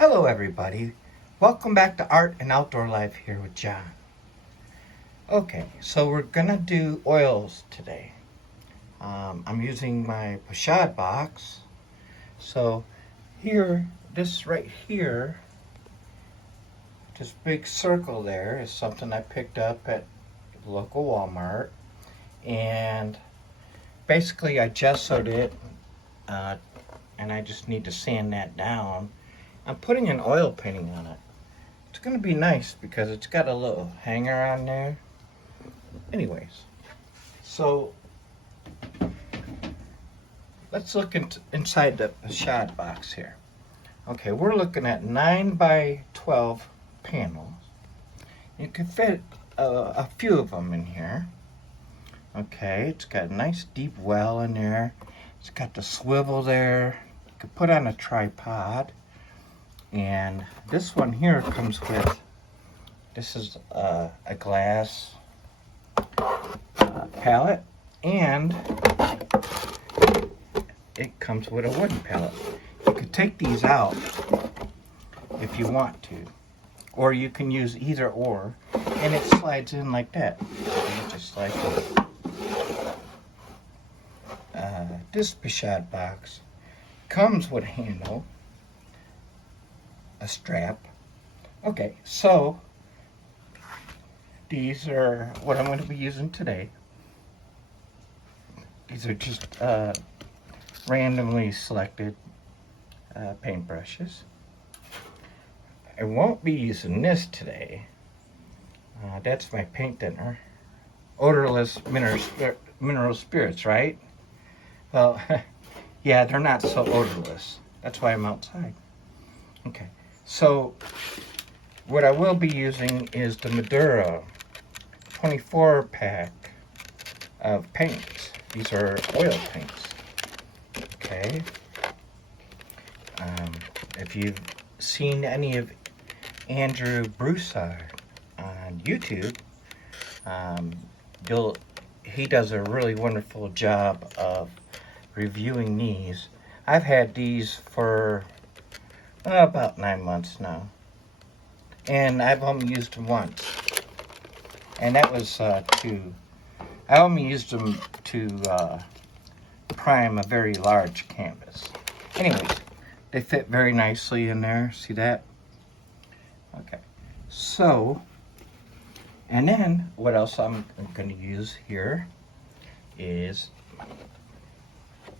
Hello everybody, welcome back to Art and Outdoor Life here with John. Okay, so we're gonna do oils today. I'm using my pochade box. So here, this right here, this big circle there is something I picked up at the local Walmart. And basically I gessoed it and I just need to sand that down. I'm putting an oil painting on it. It's going to be nice because it's got a little hanger on there. Anyways, so let's look inside the pochade box here. Okay, we're looking at 9 by 12 panels. You can fit a few of them in here. Okay, it's got a nice deep well in there. It's got the swivel there. You can put on a tripod. And this one here comes with, this is a glass palette, and it comes with a wooden palette. You could take these out if you want to, or you can use either or, and it slides in like that. Just like this pochade box comes with a handle, a strap. Okay, so these are what I'm going to be using today. These are just randomly selected paintbrushes. I won't be using this today. That's my paint thinner. Odorless mineral spirits, right? Well, yeah, they're not so odorless. That's why I'm outside. Okay. So what I will be using is the Madura 24 pack of paints. These are oil paints. Okay. If you've seen any of Andrew Broussard on YouTube, he does a really wonderful job of reviewing these. I've had these for about 9 months now, and I've only used them once, and that was I only used them to prime a very large canvas. Anyways, they fit very nicely in there. See that? Okay, so, and then what else I'm going to use here is,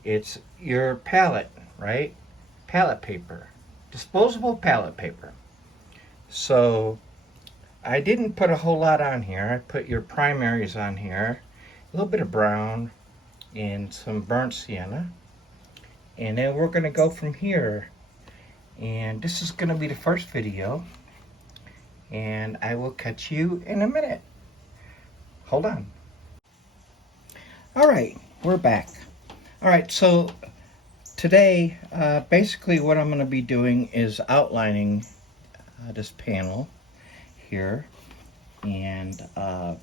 it's your palette, right? Palette paper. Disposable palette paper. So I didn't put a whole lot on here. I put your primaries on here, a little bit of brown and some burnt sienna, and then we're going to go from here. And this is going to be the first video, and I will catch you in a minute. Hold on. All right, we're back. All right, so today, basically what I'm going to be doing is outlining this panel here. And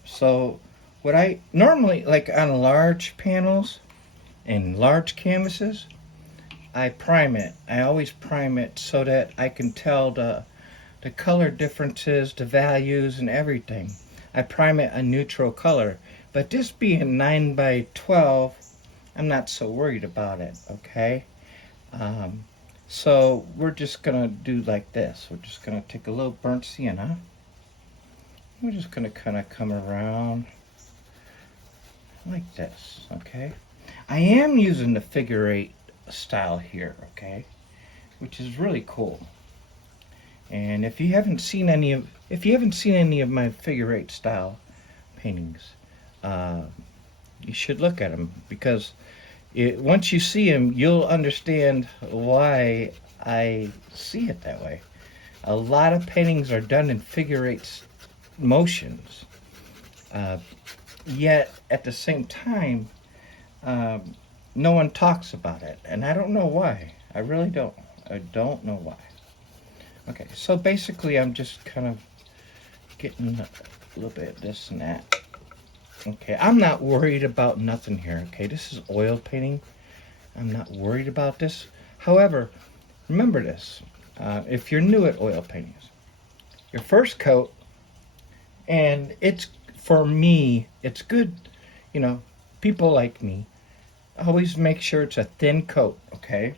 so what I normally, like on large panels and large canvases, I prime it. I always prime it so that I can tell the color differences, the values, and everything. I prime it a neutral color. But this being 9 by 12, I'm not so worried about it, okay? So we're just gonna do like this. We're just gonna take a little burnt sienna. We're just gonna kind of come around like this, okay? I am using the figure 8 style here, okay? Which is really cool. And if you haven't seen any of my figure 8 style paintings, you should look at them, because once you see them, you'll understand why I see it that way. A lot of paintings are done in figure 8 motions, yet at the same time, no one talks about it, and I don't know why. I really don't. I don't know why. Okay, so basically I'm just kind of getting a little bit of this and that. Okay, I'm not worried about nothing here, okay? This is oil painting. I'm not worried about this. However, remember this. if you're new at oil paintings, your first coat, and it's, for me, it's good, you know, people like me always make sure it's a thin coat, okay?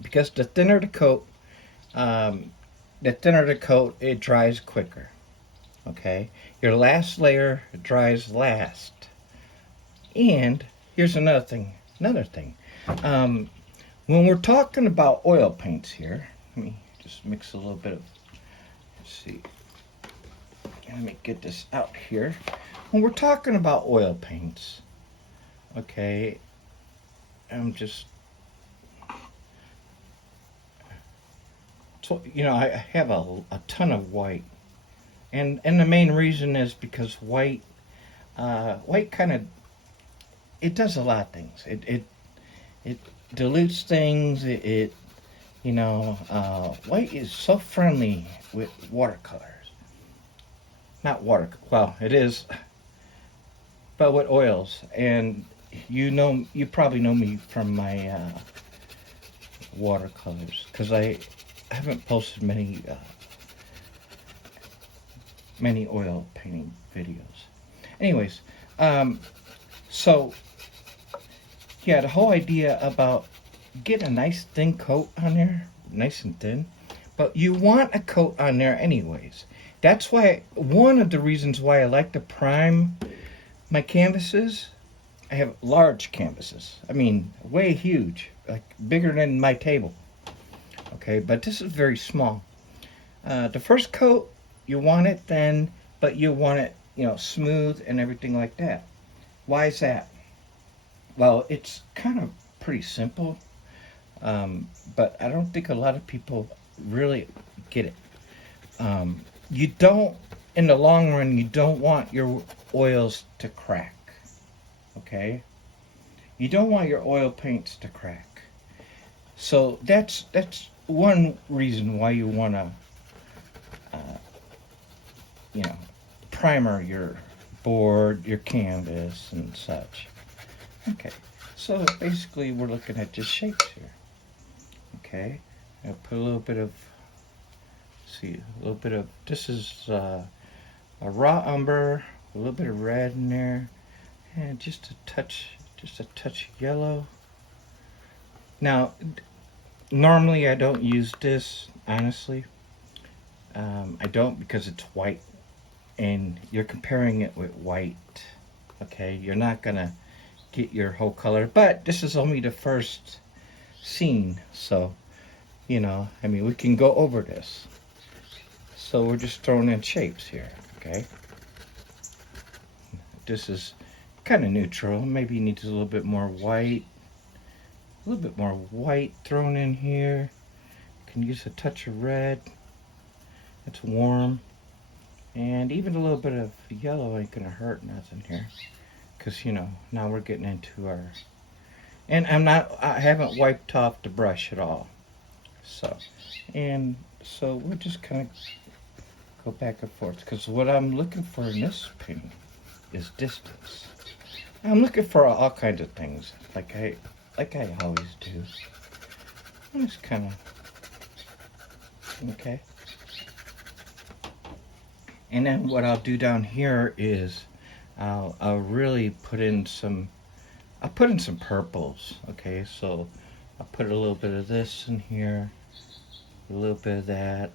Because the thinner the coat, it dries quicker, okay? Your last layer dries last. And here's another thing. When we're talking about oil paints here, let me just mix a little bit of, let's see, let me get this out here. When we're talking about oil paints, okay, I'm just, so, you know, I have a ton of white, and the main reason is because white kind of, it does a lot of things. It dilutes things. You know, white is so friendly with watercolors. Not water, well, it is, but with oils. And you probably know me from my watercolors, because I haven't posted many oil painting videos. Anyways, so yeah, the whole idea about getting a nice thin coat on there, nice and thin, but you want a coat on there anyways. That's why, one of the reasons why I like to prime my canvases. I have large canvases. I mean, way huge, like bigger than my table. Okay, but this is very small. The first coat, you want it thin, but you want it, you know, smooth and everything like that. Why is that? Well, it's kind of pretty simple, but I don't think a lot of people really get it. You don't, in the long run, you don't want your oils to crack, okay? You don't want your oil paints to crack. So that's one reason why you want to, you know, primer your board, your canvas, and such. Okay, so basically we're looking at just shapes here. Okay, I'll put a little bit of, this is a raw umber, a little bit of red in there, and just a touch yellow. Now, normally I don't use this, honestly. I don't, because it's white, and you're comparing it with white. Okay, you're not gonna get your whole color, but this is only the first scene, so, you know, I mean, we can go over this. So we're just throwing in shapes here, okay? This is kind of neutral. Maybe needs a little bit more white. A little bit more white thrown in here. Can use a touch of red. It's warm. And even a little bit of yellow ain't gonna hurt nothing here. Because, you know, now we're getting into our, and I haven't wiped off the brush at all. So we're just kind of go back and forth, because what I'm looking for in this painting is distance. I'm looking for all kinds of things, like I always do. I'm just kind of, okay. And then what I'll do down here is I'll really put in some purples, okay? So I'll put a little bit of this in here, a little bit of that,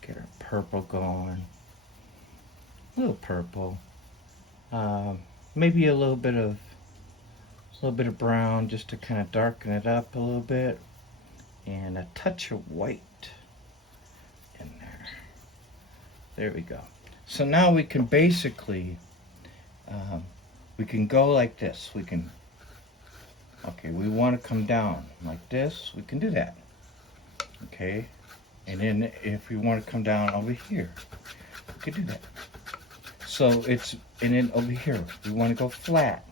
get our purple going, a little purple, maybe a little bit of brown, just to kind of darken it up a little bit, and a touch of white in there. There we go. So now we can basically, we can go like this. We can, okay, we want to come down like this, we can do that. Okay, and then if we want to come down over here, we could do that. So it's, and then over here, we want to go flat.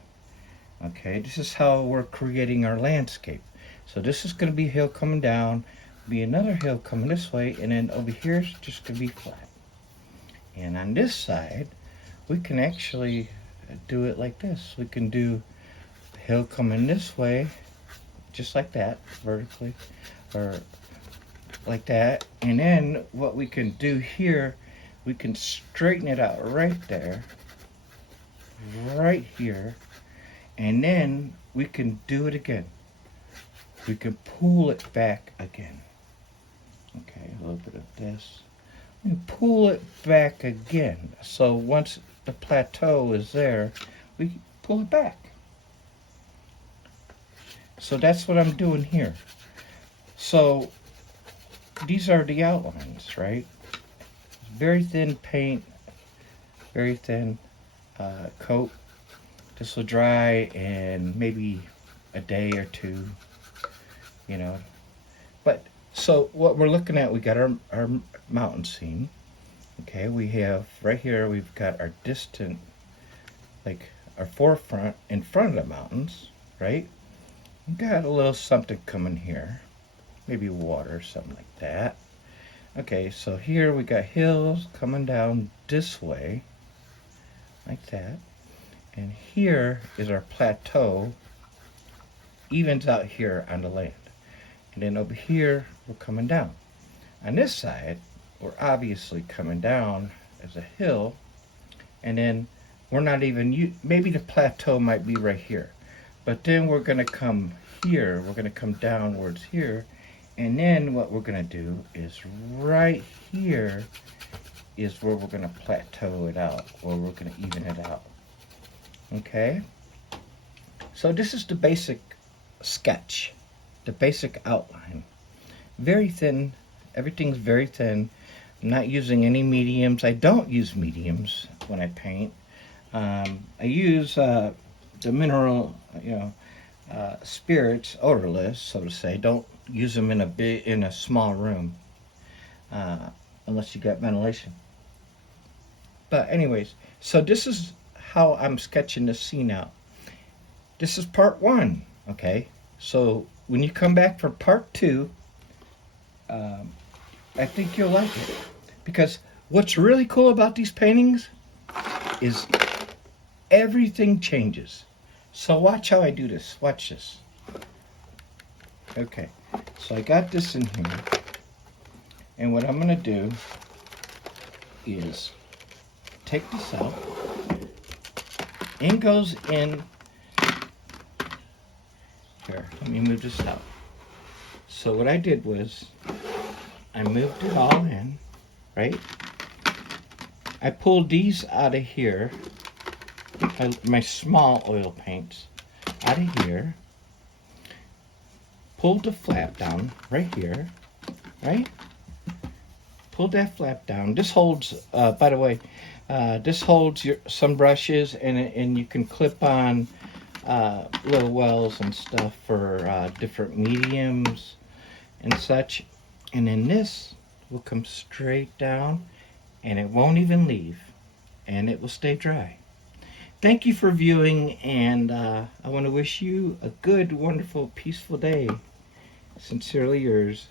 Okay, this is how we're creating our landscape. So this is going to be a hill coming down, be another hill coming this way, and then over here is just going to be flat. And on this side, we can actually do it like this. We can do the hill coming this way, just like that, vertically, or like that. And then what we can do here, we can straighten it out right there, right here, and then we can do it again. We can pull it back again. Okay, a little bit of this. And pull it back again. So once the plateau is there, we pull it back. So that's what I'm doing here. So these are the outlines, right? Very thin paint, very thin coat. This will dry in maybe a day or two, you know. But so what we're looking at, we got our mountain scene. Okay, we have right here, we've got our distant, like our forefront in front of the mountains, right? We've got a little something coming here, maybe water, something like that. Okay, so here we got hills coming down this way, like that. And here is our plateau, evens out here on the land. And then over here, we're coming down. On this side, we're obviously coming down as a hill, and then we're not even, maybe the plateau might be right here. But then we're gonna come here, we're gonna come downwards here, and then what we're gonna do is right here is where we're gonna plateau it out, or we're gonna even it out. Okay? So this is the basic sketch, the basic outline. Very thin, everything's very thin. I'm not using any mediums. I don't use mediums when I paint. I use the mineral, spirits, odorless, so to say. Don't use them in a small room, unless you got ventilation. But anyways, so this is how I'm sketching this scene out. This is part 1, okay? So when you come back for part 2, I think you'll like it. Because what's really cool about these paintings is everything changes. So watch how I do this. Watch this. Okay, so I got this in here. And what I'm going to do is take this out. In goes in. Here, let me move this out. So what I did was, I moved it all in, right? I pulled these out of here, my small oil paints out of here, pulled the flap down right here, right? Pulled that flap down. This holds, by the way, this holds some brushes, and you can clip on little wells and stuff for different mediums and such. And then this will come straight down, and it won't even leave, and it will stay dry. Thank you for viewing, and I want to wish you a good, wonderful, peaceful day. Sincerely yours,